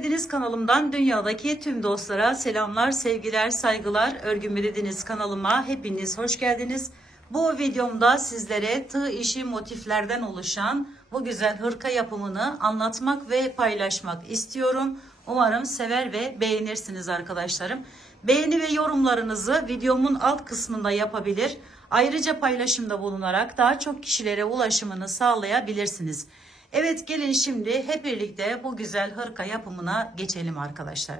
Örgümü Dediniz kanalımdan dünyadaki tüm dostlara selamlar, sevgiler, saygılar. Örgümü Dediniz kanalıma hepiniz hoş geldiniz. Bu videomda sizlere tığ işi motiflerden oluşan bu güzel hırka yapımını anlatmak ve paylaşmak istiyorum. Umarım sever ve beğenirsiniz arkadaşlarım. Beğeni ve yorumlarınızı videomun alt kısmında yapabilir. Ayrıca paylaşımda bulunarak daha çok kişilere ulaşımını sağlayabilirsiniz. Evet, gelin şimdi hep birlikte bu güzel hırka yapımına geçelim arkadaşlar.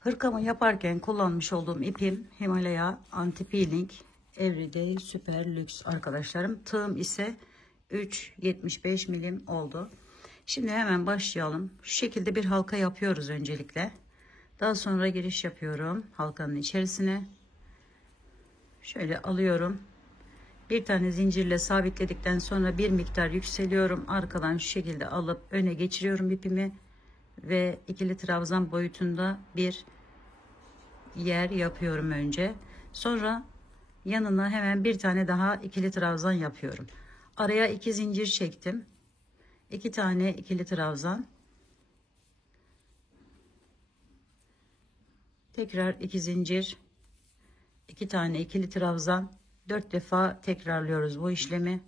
Hırkamı yaparken kullanmış olduğum ipim Himalaya Anti Peeling Everyday Super Lux arkadaşlarım. Tığım ise 3,75 milim oldu. Şimdi hemen başlayalım. Şu şekilde bir halka yapıyoruz öncelikle. Daha sonra giriş yapıyorum halkanın içerisine. Şöyle alıyorum. Bir tane zincirle sabitledikten sonra bir miktar yükseliyorum. Arkadan şu şekilde alıp öne geçiriyorum ipimi. Ve ikili trabzan boyutunda bir yer yapıyorum önce. Sonra yanına hemen bir tane daha ikili trabzan yapıyorum. Araya 2 zincir çektim. 2 tane ikili trabzan. Tekrar 2 zincir. 2 tane ikili trabzan. 4 defa tekrarlıyoruz bu işlemi.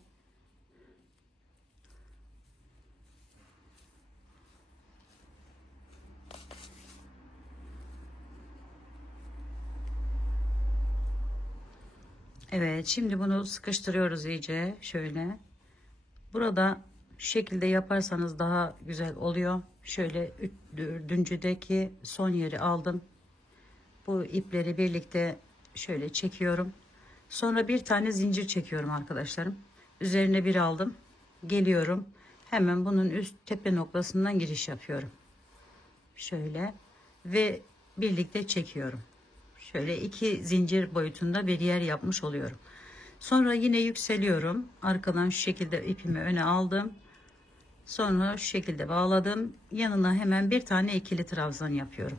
Evet, şimdi bunu sıkıştırıyoruz iyice şöyle. Burada şu şekilde yaparsanız daha güzel oluyor. Şöyle dördüncüdeki son yeri aldım. Bu ipleri birlikte şöyle çekiyorum. Sonra bir tane zincir çekiyorum arkadaşlarım. Üzerine bir aldım. Geliyorum. Hemen bunun üst tepe noktasından giriş yapıyorum. Şöyle ve birlikte çekiyorum. Şöyle 2 zincir boyutunda bir yer yapmış oluyorum. Sonra yine yükseliyorum. Arkadan şu şekilde ipimi öne aldım. Sonra şu şekilde bağladım. Yanına hemen bir tane ikili trabzan yapıyorum.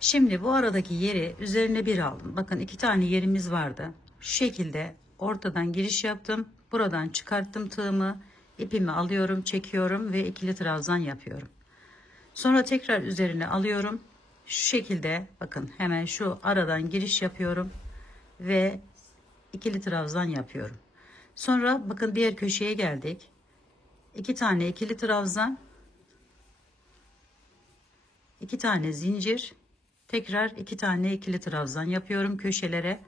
Şimdi bu aradaki yeri üzerine bir aldım. Bakın 2 tane yerimiz vardı. Şu şekilde ortadan giriş yaptım. Buradan çıkarttım tığımı. İpimi alıyorum, çekiyorum ve ikili trabzan yapıyorum. Sonra tekrar üzerine alıyorum. Şu şekilde bakın hemen şu aradan giriş yapıyorum. Ve ikili trabzan yapıyorum. Sonra bakın diğer köşeye geldik. 2 tane ikili trabzan. 2 tane zincir. Tekrar 2 tane ikili trabzan yapıyorum köşelere.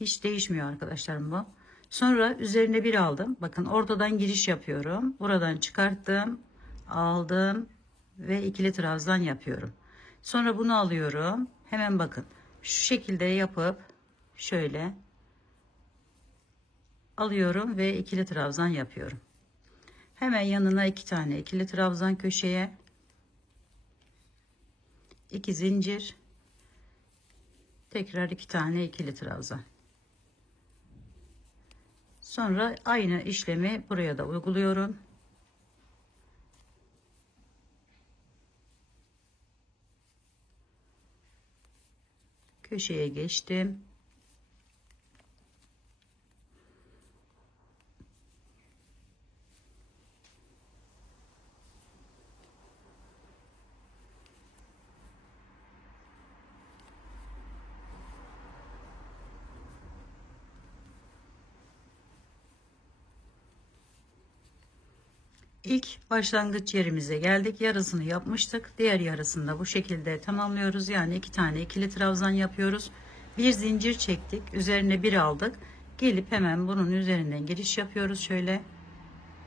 Hiç değişmiyor arkadaşlarım bu. Sonra üzerine bir aldım. Bakın ortadan giriş yapıyorum. Buradan çıkarttım. Aldım. Ve ikili trabzan yapıyorum. Sonra bunu alıyorum. Hemen bakın. Şu şekilde yapıp şöyle alıyorum ve ikili trabzan yapıyorum. Hemen yanına 2 tane ikili trabzan köşeye. 2 zincir. Tekrar 2 tane ikili trabzan. Sonra aynı işlemi buraya da uyguluyorum. Köşeye geçtim. İlk başlangıç yerimize geldik. Yarısını yapmıştık. Diğer yarısını da bu şekilde tamamlıyoruz. Yani 2 tane ikili trabzan yapıyoruz. Bir zincir çektik. Üzerine bir aldık. Gelip hemen bunun üzerinden giriş yapıyoruz. Şöyle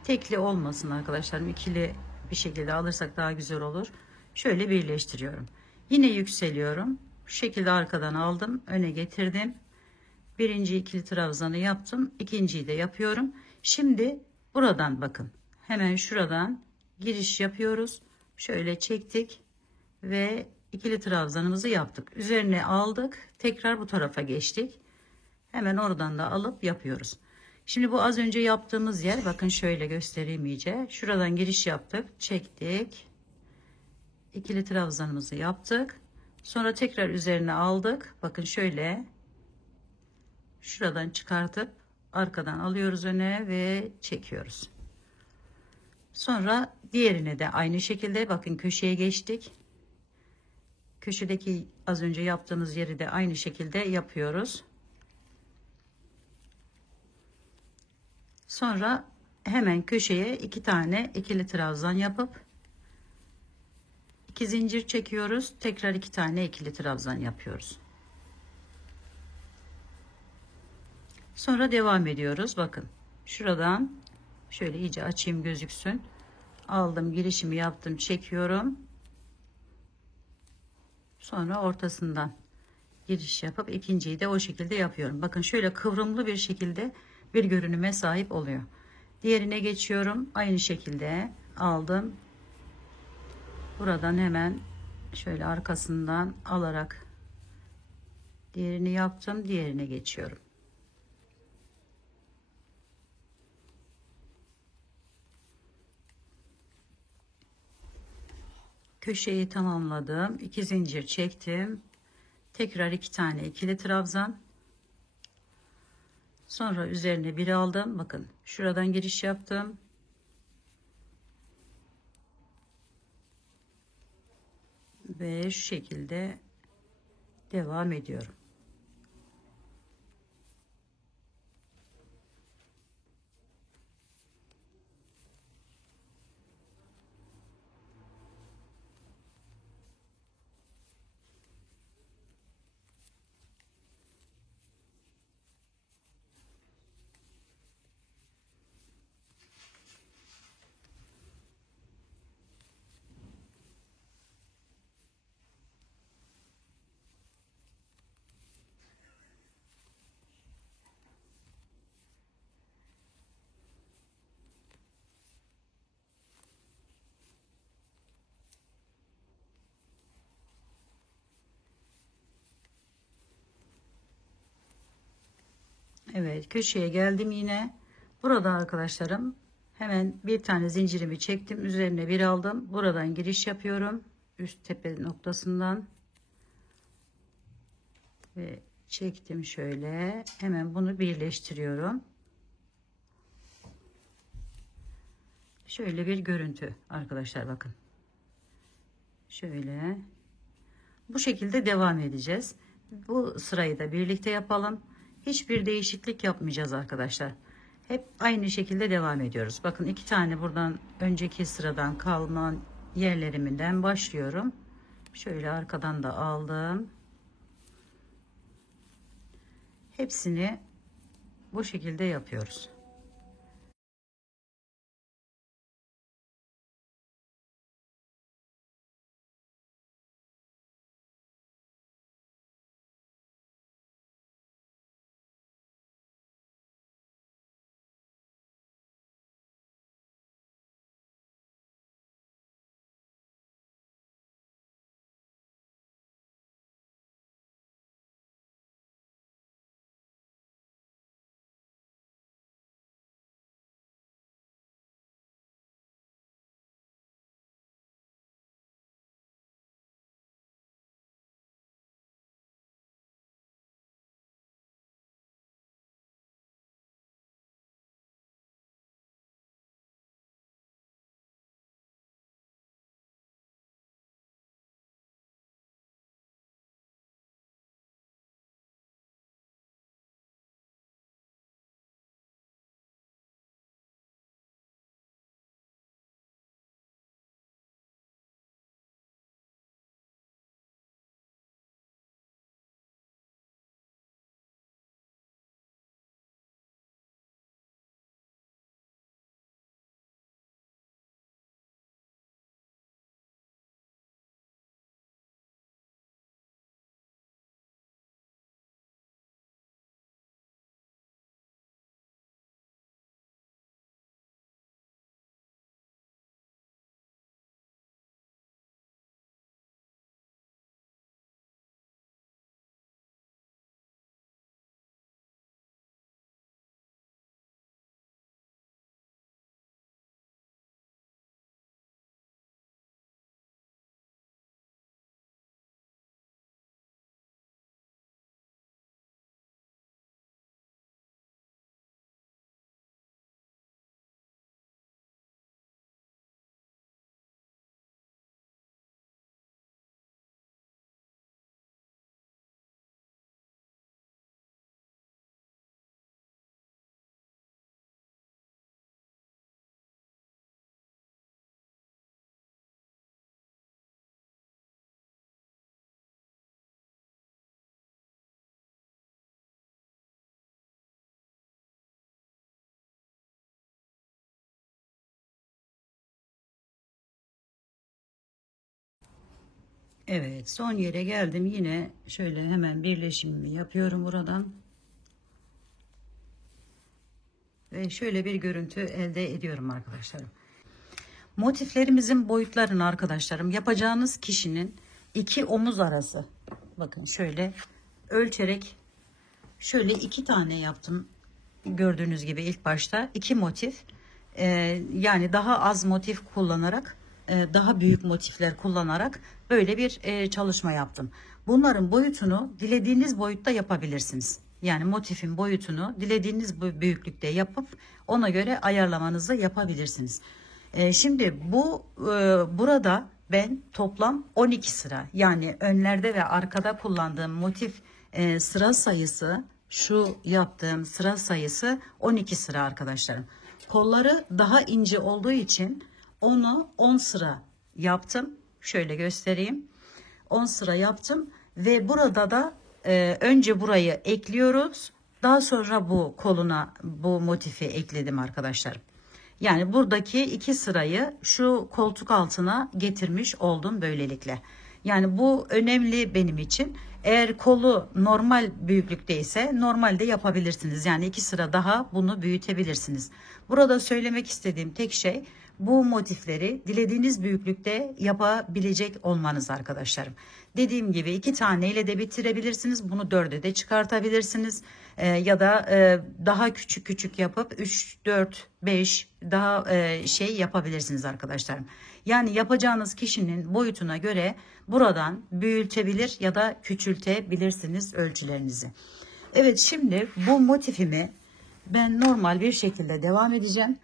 tekli olmasın arkadaşlarım. İkili bir şekilde alırsak daha güzel olur. Şöyle birleştiriyorum. Yine yükseliyorum. Bu şekilde arkadan aldım. Öne getirdim. Birinci ikili trabzanı yaptım. İkinciyi de yapıyorum. Şimdi buradan bakın. Hemen şuradan giriş yapıyoruz. Şöyle çektik ve ikili trabzanımızı yaptık. Üzerine aldık. Tekrar bu tarafa geçtik. Hemen oradan da alıp yapıyoruz. Şimdi bu az önce yaptığımız yer, bakın şöyle göstereyim iyice. Şuradan giriş yaptık. Çektik. İkili trabzanımızı yaptık. Sonra tekrar üzerine aldık. Bakın şöyle. Şuradan çıkartıp arkadan alıyoruz öne ve çekiyoruz. Sonra diğerine de aynı şekilde bakın köşeye geçtik. Köşedeki az önce yaptığımız yeri de aynı şekilde yapıyoruz. Sonra hemen köşeye 2 tane ikili trabzan yapıp 2 zincir çekiyoruz. Tekrar 2 tane ikili trabzan yapıyoruz. Sonra devam ediyoruz. Bakın şuradan şöyle iyice açayım gözüksün. Aldım, girişimi yaptım, çekiyorum. Sonra ortasından giriş yapıp ikinciyi de o şekilde yapıyorum. Bakın şöyle kıvrımlı bir şekilde bir görünüme sahip oluyor. Diğerine geçiyorum. Aynı şekilde aldım. Buradan hemen şöyle arkasından alarak diğerini yaptım. Diğerine geçiyorum. Köşeyi tamamladım. 2 zincir çektim. Tekrar 2 tane ikili trabzan. Sonra üzerine bir aldım. Bakın şuradan giriş yaptım. Ve şu şekilde devam ediyorum. Evet, köşeye geldim yine. Burada arkadaşlarım hemen bir tane zincirimi çektim. Üzerine bir aldım. Buradan giriş yapıyorum. Üst tepe noktasından. Ve çektim şöyle. Hemen bunu birleştiriyorum. Şöyle bir görüntü arkadaşlar bakın. Şöyle. Bu şekilde devam edeceğiz. Bu sırayı da birlikte yapalım. Hiçbir değişiklik yapmayacağız arkadaşlar. Hep aynı şekilde devam ediyoruz. Bakın 2 tane buradan önceki sıradan kalma yerlerimden başlıyorum. Şöyle arkadan da aldım. Hepsini bu şekilde yapıyoruz. Evet, son yere geldim. Yine şöyle hemen birleşimimi yapıyorum buradan. Ve şöyle bir görüntü elde ediyorum arkadaşlarım. Motiflerimizin boyutlarını arkadaşlarım, yapacağınız kişinin iki omuz arası. Bakın şöyle ölçerek şöyle 2 tane yaptım. Gördüğünüz gibi ilk başta 2 motif. Yani daha az motif kullanarak daha büyük motifler kullanarak böyle bir çalışma yaptım. Bunların boyutunu dilediğiniz boyutta yapabilirsiniz. Yani motifin boyutunu dilediğiniz büyüklükte yapıp ona göre ayarlamanızı yapabilirsiniz. Şimdi burada ben toplam 12 sıra, yani önlerde ve arkada kullandığım motif sıra sayısı, şu yaptığım sıra sayısı 12 sıra arkadaşlarım. Kolları daha ince olduğu için onu 10 sıra yaptım. Şöyle göstereyim. 10 sıra yaptım ve burada da önce burayı ekliyoruz. Daha sonra bu koluna bu motifi ekledim arkadaşlarım. Yani buradaki 2 sırayı şu koltuk altına getirmiş oldum böylelikle. Yani bu önemli benim için. Eğer kolu normal büyüklükteyse normalde yapabilirsiniz. Yani 2 sıra daha bunu büyütebilirsiniz. Burada söylemek istediğim tek şey, bu motifleri dilediğiniz büyüklükte yapabilecek olmanız arkadaşlarım. Dediğim gibi 2 taneyle de bitirebilirsiniz. Bunu 4'e de çıkartabilirsiniz. Ya da daha küçük küçük yapıp 3, 4, 5 daha şey yapabilirsiniz arkadaşlarım. Yani yapacağınız kişinin boyutuna göre buradan büyütebilir ya da küçültebilirsiniz ölçülerinizi. Evet, şimdi bu motifimi ben normal bir şekilde devam edeceğim.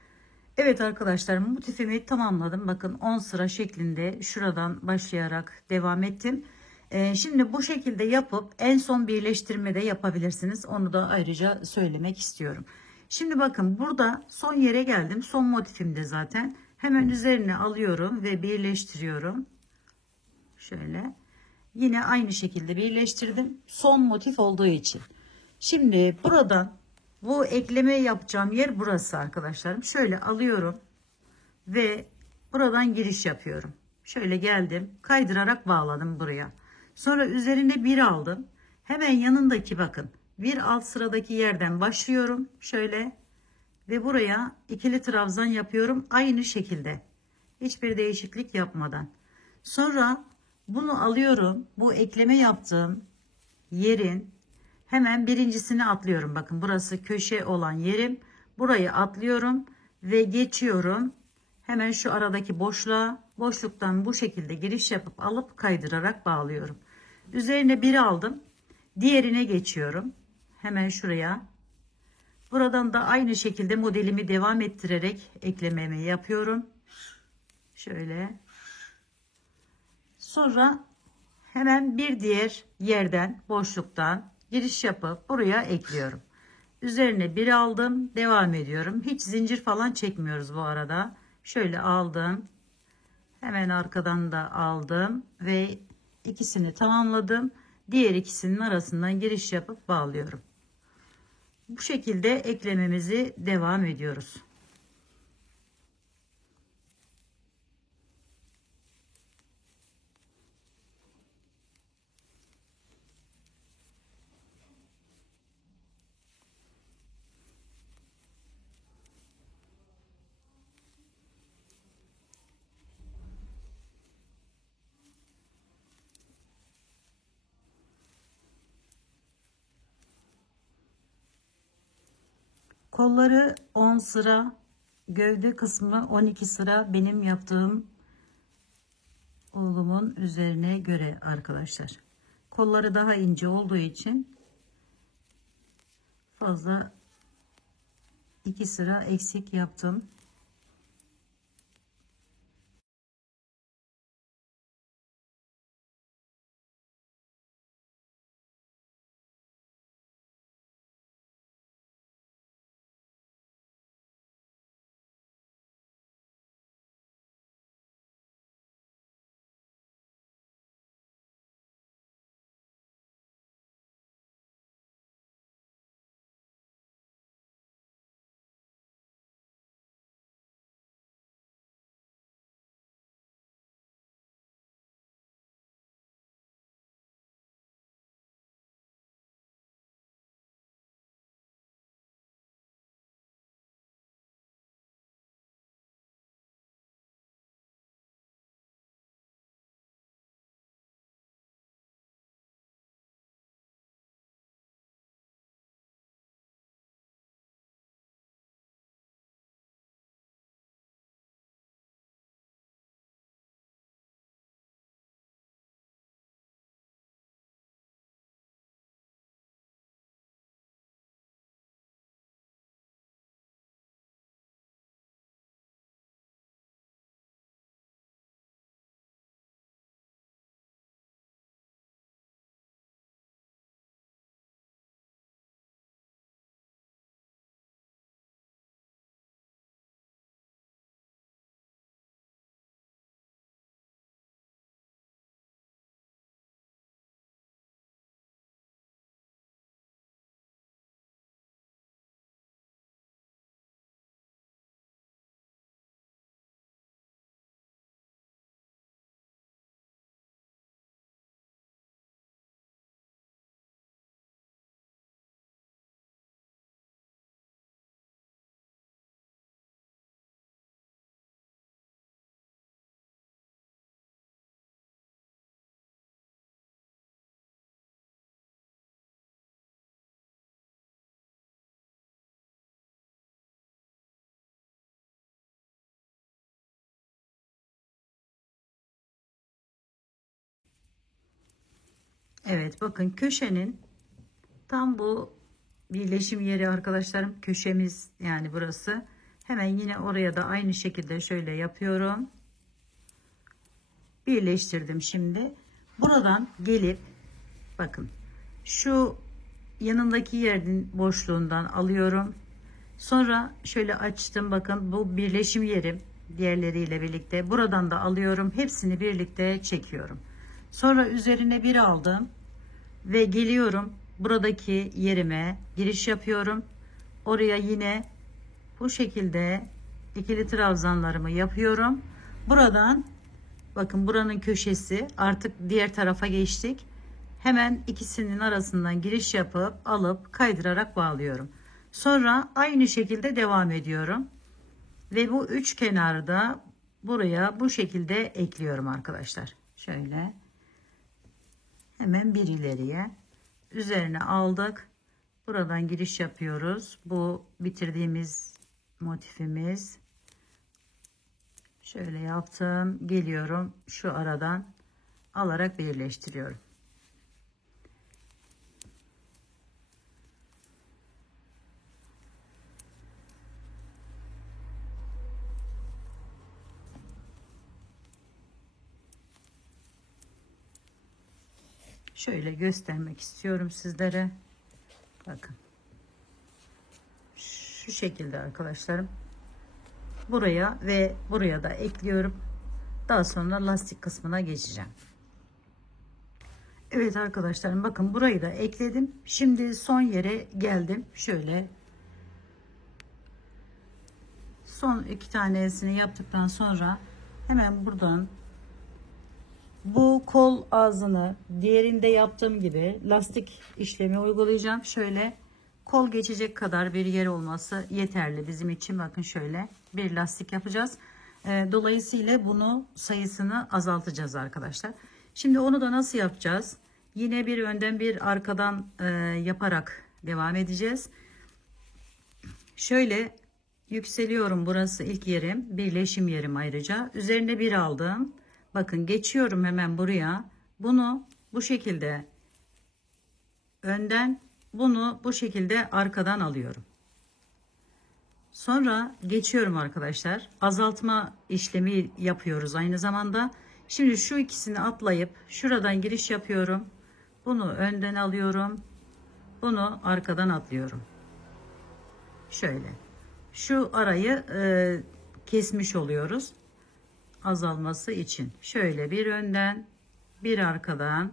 Evet arkadaşlar, motifimi tamamladım. Bakın 10 sıra şeklinde şuradan başlayarak devam ettim. Şimdi bu şekilde yapıp en son birleştirme de yapabilirsiniz. Onu da ayrıca söylemek istiyorum. Şimdi bakın burada son yere geldim. Son motifimde zaten. Hemen üzerine alıyorum ve birleştiriyorum. Şöyle. Yine aynı şekilde birleştirdim. Son motif olduğu için. Şimdi buradan bu ekleme yapacağım yer burası arkadaşlarım. Şöyle alıyorum ve buradan giriş yapıyorum. Şöyle geldim, kaydırarak bağladım buraya. Sonra üzerine bir aldım. Hemen yanındaki, bakın, bir alt sıradaki yerden başlıyorum. Şöyle ve buraya ikili trabzan yapıyorum aynı şekilde. Hiçbir değişiklik yapmadan. Sonra bunu alıyorum. Bu ekleme yaptığım yerin hemen birincisini atlıyorum. Bakın burası köşe olan yerim. Burayı atlıyorum ve geçiyorum. Hemen şu aradaki boşluğa, boşluktan bu şekilde giriş yapıp alıp kaydırarak bağlıyorum. Üzerine bir aldım. Diğerine geçiyorum. Hemen şuraya. Buradan da aynı şekilde modelimi devam ettirerek eklememi yapıyorum. Şöyle. Sonra hemen bir diğer yerden, boşluktan giriş yapıp buraya ekliyorum. Üzerine bir aldım, devam ediyorum. Hiç zincir falan çekmiyoruz bu arada. Şöyle aldım. Hemen arkadan da aldım ve ikisini tamamladım. Diğer ikisinin arasından giriş yapıp bağlıyorum. Bu şekilde eklememizi devam ediyoruz. Kolları 10 sıra, gövde kısmı 12 sıra benim yaptığım oğlumun üzerine göre arkadaşlar. Kolları daha ince olduğu için fazla 2 sıra eksik yaptım. Evet, bakın köşenin tam bu birleşim yeri arkadaşlarım, köşemiz yani burası. Hemen yine oraya da aynı şekilde şöyle yapıyorum. Birleştirdim şimdi. Buradan gelip bakın şu yanındaki yerin boşluğundan alıyorum. Sonra şöyle açtım, bakın bu birleşim yerim diğerleriyle birlikte. Buradan da alıyorum. Hepsini birlikte çekiyorum. Sonra üzerine bir aldım ve geliyorum. Buradaki yerime giriş yapıyorum. Oraya yine bu şekilde ikili trabzanlarımı yapıyorum. Buradan bakın buranın köşesi, artık diğer tarafa geçtik. Hemen ikisinin arasından giriş yapıp alıp kaydırarak bağlıyorum. Sonra aynı şekilde devam ediyorum. Ve bu üç kenarda buraya bu şekilde ekliyorum arkadaşlar. Şöyle hemen bir ileriye üzerine aldık. Buradan giriş yapıyoruz. Bu bitirdiğimiz motifimiz. Şöyle yaptım. Geliyorum. Şu aradan alarak birleştiriyorum. Şöyle göstermek istiyorum sizlere. Bakın. Şu şekilde arkadaşlarım. Buraya ve buraya da ekliyorum. Daha sonra lastik kısmına geçeceğim. Evet arkadaşlarım, bakın burayı da ekledim. Şimdi son yere geldim. Şöyle son iki tanesini yaptıktan sonra hemen buradan bu kol ağzını diğerinde yaptığım gibi lastik işlemi uygulayacağım. Şöyle kol geçecek kadar bir yer olması yeterli bizim için. Bakın şöyle bir lastik yapacağız. Dolayısıyla bunu sayısını azaltacağız arkadaşlar. Şimdi onu da nasıl yapacağız? Yine bir önden bir arkadan yaparak devam edeceğiz. Şöyle yükseliyorum, burası ilk yerim, birleşim yerim ayrıca. Üzerine bir aldım. Bakın geçiyorum hemen buraya. Bunu bu şekilde önden, bunu bu şekilde arkadan alıyorum. Sonra geçiyorum arkadaşlar. Azaltma işlemi yapıyoruz aynı zamanda. Şimdi şu ikisini atlayıp şuradan giriş yapıyorum. Bunu önden alıyorum. Bunu arkadan atlıyorum. Şöyle. Şu arayı kesmiş oluyoruz. Azalması için. Şöyle bir önden bir arkadan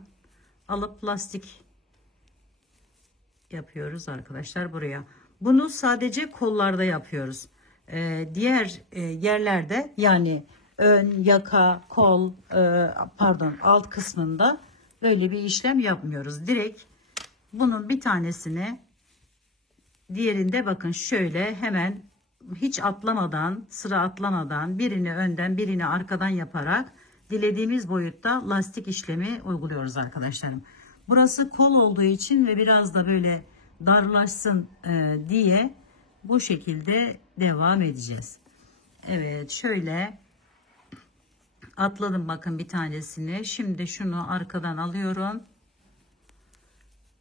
alıp lastik yapıyoruz arkadaşlar buraya. Bunu sadece kollarda yapıyoruz. Diğer yerlerde yani ön, yaka, kol, pardon alt kısmında böyle bir işlem yapmıyoruz. Direkt bunun bir tanesini diğerinde bakın şöyle hemen hiç atlamadan, sıra atlamadan birini önden birini arkadan yaparak dilediğimiz boyutta lastik işlemi uyguluyoruz arkadaşlarım. Burası kol olduğu için ve biraz da böyle darlaşsın diye bu şekilde devam edeceğiz. Evet, şöyle atladım bakın bir tanesini. Şimdi şunu arkadan alıyorum.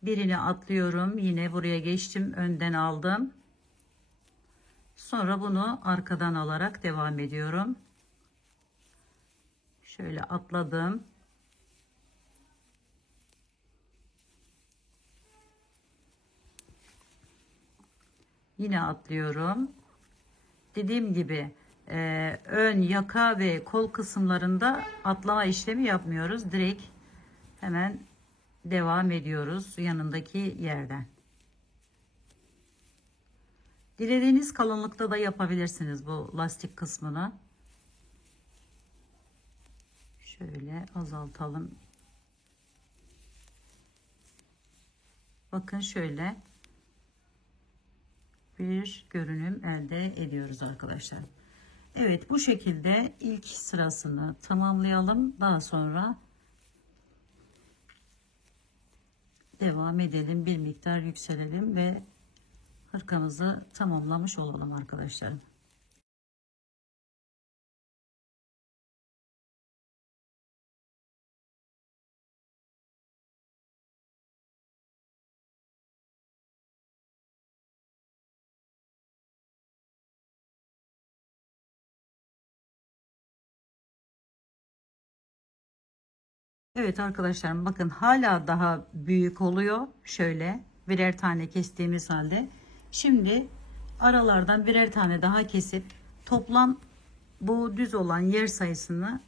Birini atlıyorum. Yine buraya geçtim. Önden aldım. Sonra bunu arkadan alarak devam ediyorum. Şöyle atladım. Yine atlıyorum. Dediğim gibi ön, yaka ve kol kısımlarında atlama işlemi yapmıyoruz. Direkt hemen devam ediyoruz yanındaki yerden. Dilediğiniz kalınlıkta da yapabilirsiniz bu lastik kısmını. Şöyle azaltalım. Bakın şöyle bir görünüm elde ediyoruz arkadaşlar. Evet, bu şekilde ilk sırasını tamamlayalım. Daha sonra devam edelim. Bir miktar yükselelim ve hırkamızı tamamlamış olalım arkadaşlar. Evet arkadaşlarım, bakın hala daha büyük oluyor. Şöyle birer tane kestiğimiz halde. Şimdi aralardan birer tane daha kesip toplam bu düz olan yer sayısını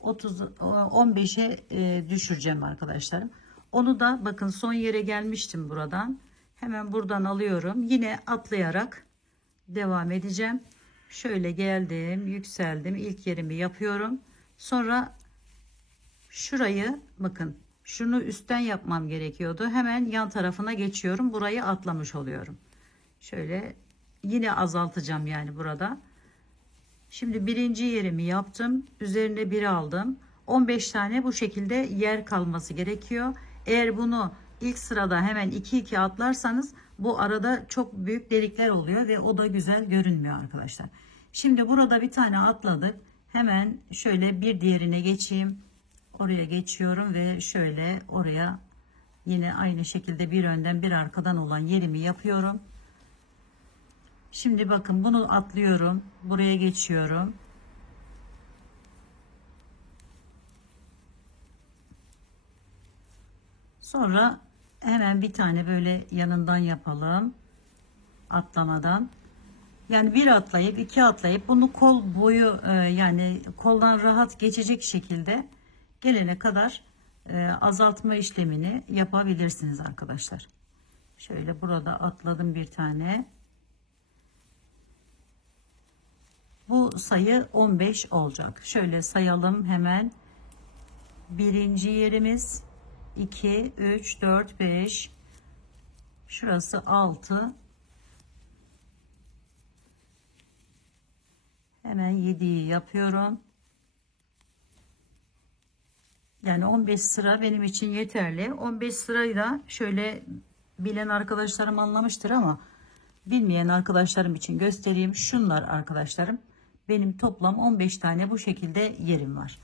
15'e düşüreceğim arkadaşlarım. Onu da bakın son yere gelmiştim buradan. Hemen buradan alıyorum. Yine atlayarak devam edeceğim. Şöyle geldim, yükseldim. İlk yerimi yapıyorum. Sonra şurayı bakın, şunu üstten yapmam gerekiyordu. Hemen yan tarafına geçiyorum. Burayı atlamış oluyorum. Şöyle yine azaltacağım yani burada. Şimdi birinci yerimi yaptım. Üzerine bir aldım. 15 tane bu şekilde yer kalması gerekiyor. Eğer bunu ilk sırada hemen 2-2 atlarsanız bu arada çok büyük delikler oluyor ve o da güzel görünmüyor arkadaşlar. Şimdi burada bir tane atladık. Hemen şöyle bir diğerine geçeyim. Oraya geçiyorum ve şöyle oraya yine aynı şekilde bir önden bir arkadan olan yerimi yapıyorum. Şimdi bakın bunu atlıyorum. Buraya geçiyorum. Sonra hemen bir tane böyle yanından yapalım. Atlamadan. Yani bir atlayıp iki atlayıp bunu kol boyu yani koldan rahat geçecek şekilde gelene kadar azaltma işlemini yapabilirsiniz arkadaşlar. Şöyle burada atladım bir tane. Bu sayı 15 olacak. Şöyle sayalım hemen. Birinci yerimiz 2, 3, 4, 5. Şurası 6. Hemen 7'yi yapıyorum. Yani 15 sıra benim için yeterli. 15 sırayı da şöyle bilen arkadaşlarım anlamıştır ama bilmeyen arkadaşlarım için göstereyim. Şunlar arkadaşlarım. Benim toplam 15 tane bu şekilde yerim var.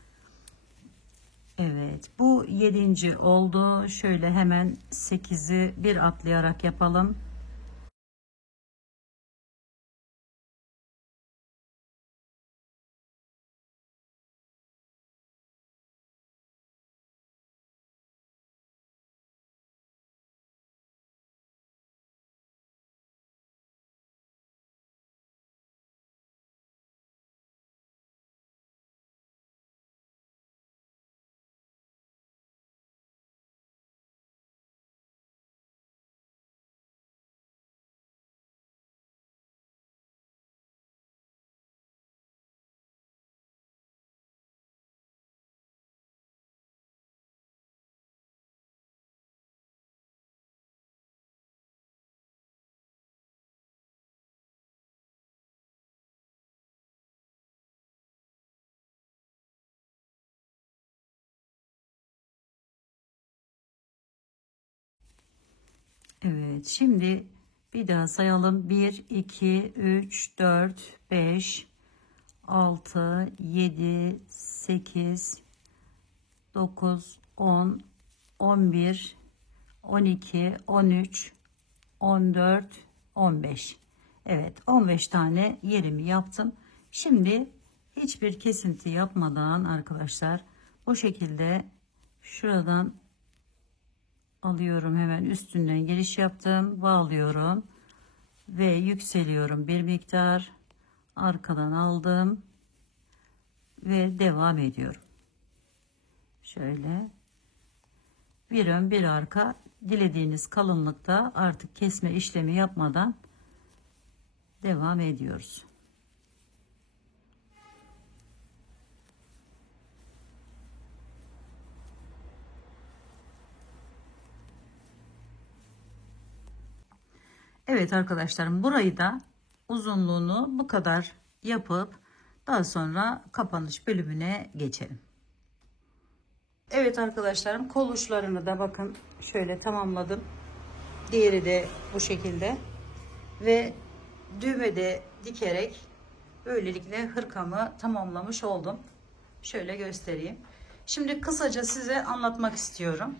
Evet, bu 7. oldu. Şöyle hemen 8'i bir atlayarak yapalım. Evet, şimdi bir daha sayalım. 1, 2, 3, 4, 5, 6, 7, 8, 9, 10, 11, 12, 13, 14, 15. Evet, 15 tane yerimi yaptım. Şimdi hiçbir kesinti yapmadan arkadaşlar bu şekilde şuradan alıyorum, hemen üstünden giriş yaptım, bağlıyorum ve yükseliyorum bir miktar, arkadan aldım ve devam ediyorum. Şöyle bir ön bir arka, dilediğiniz kalınlıkta, artık kesme işlemi yapmadan devam ediyoruz. Evet arkadaşlarım, burayı da uzunluğunu bu kadar yapıp daha sonra kapanış bölümüne geçelim. Evet arkadaşlarım, kol uçlarını da bakın şöyle tamamladım. Diğeri de bu şekilde ve düğmede dikerek böylelikle hırkamı tamamlamış oldum. Şöyle göstereyim. Şimdi kısaca size anlatmak istiyorum.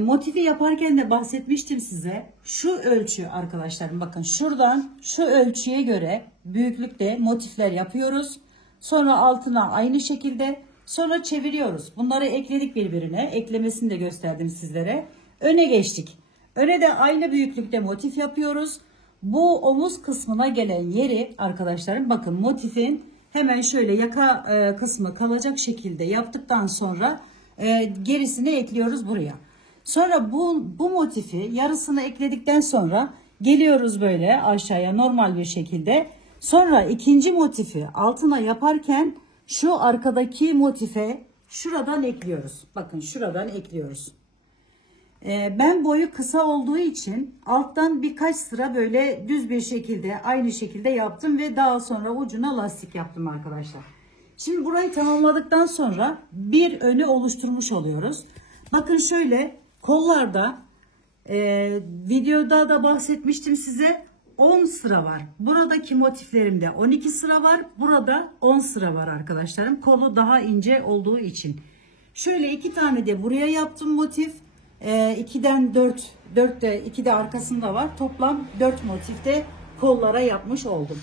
Motifi yaparken de bahsetmiştim size. Şu ölçü arkadaşlarım, bakın şuradan şu ölçüye göre büyüklükte motifler yapıyoruz. Sonra altına aynı şekilde Sonra çeviriyoruz. Bunları ekledik birbirine. Eklemesini de gösterdim sizlere. Öne geçtik. Öne de aynı büyüklükte motif yapıyoruz. Bu omuz kısmına gelen yeri arkadaşlarım bakın motifin hemen şöyle yaka kısmı kalacak şekilde yaptıktan sonra gerisini ekliyoruz buraya. Sonra bu motifi yarısını ekledikten sonra geliyoruz böyle aşağıya normal bir şekilde. Sonra ikinci motifi altına yaparken şu arkadaki motife şuradan ekliyoruz. Bakın şuradan ekliyoruz. Ben boyu kısa olduğu için alttan birkaç sıra böyle düz bir şekilde aynı şekilde yaptım ve daha sonra ucuna lastik yaptım arkadaşlar. Şimdi burayı tamamladıktan sonra bir önü oluşturmuş oluyoruz. Bakın şöyle kollarda videoda da bahsetmiştim size 10 sıra var. Buradaki motiflerimde 12 sıra var. Burada 10 sıra var arkadaşlarım. Kolu daha ince olduğu için. Şöyle 2 tane de buraya yaptım motif. 2'den 4 de 2 de arkasında var. Toplam 4 motifte kollara yapmış oldum.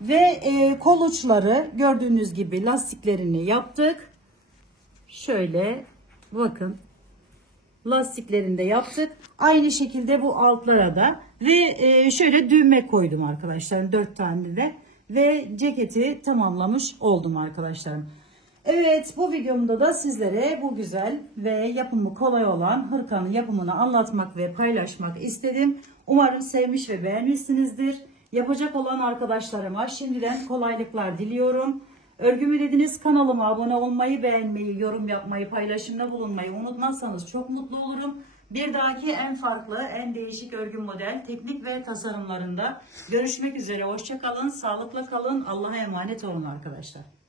Ve kol uçları gördüğünüz gibi lastiklerini yaptık. Şöyle bakın. Lastiklerini de yaptık. Aynı şekilde bu altlara da ve şöyle düğme koydum arkadaşlar 4 tane de ve ceketi tamamlamış oldum arkadaşlarım. Evet, bu videomda da sizlere bu güzel ve yapımı kolay olan hırkanın yapımını anlatmak ve paylaşmak istedim. Umarım sevmiş ve beğenmişsinizdir. Yapacak olan arkadaşlarıma şimdiden kolaylıklar diliyorum. Örgümü dediniz kanalıma abone olmayı, beğenmeyi, yorum yapmayı, paylaşımda bulunmayı unutmazsanız çok mutlu olurum. Bir dahaki en farklı, en değişik örgü model, teknik ve tasarımlarında görüşmek üzere. Hoşça kalın, sağlıkla kalın. Allah'a emanet olun arkadaşlar.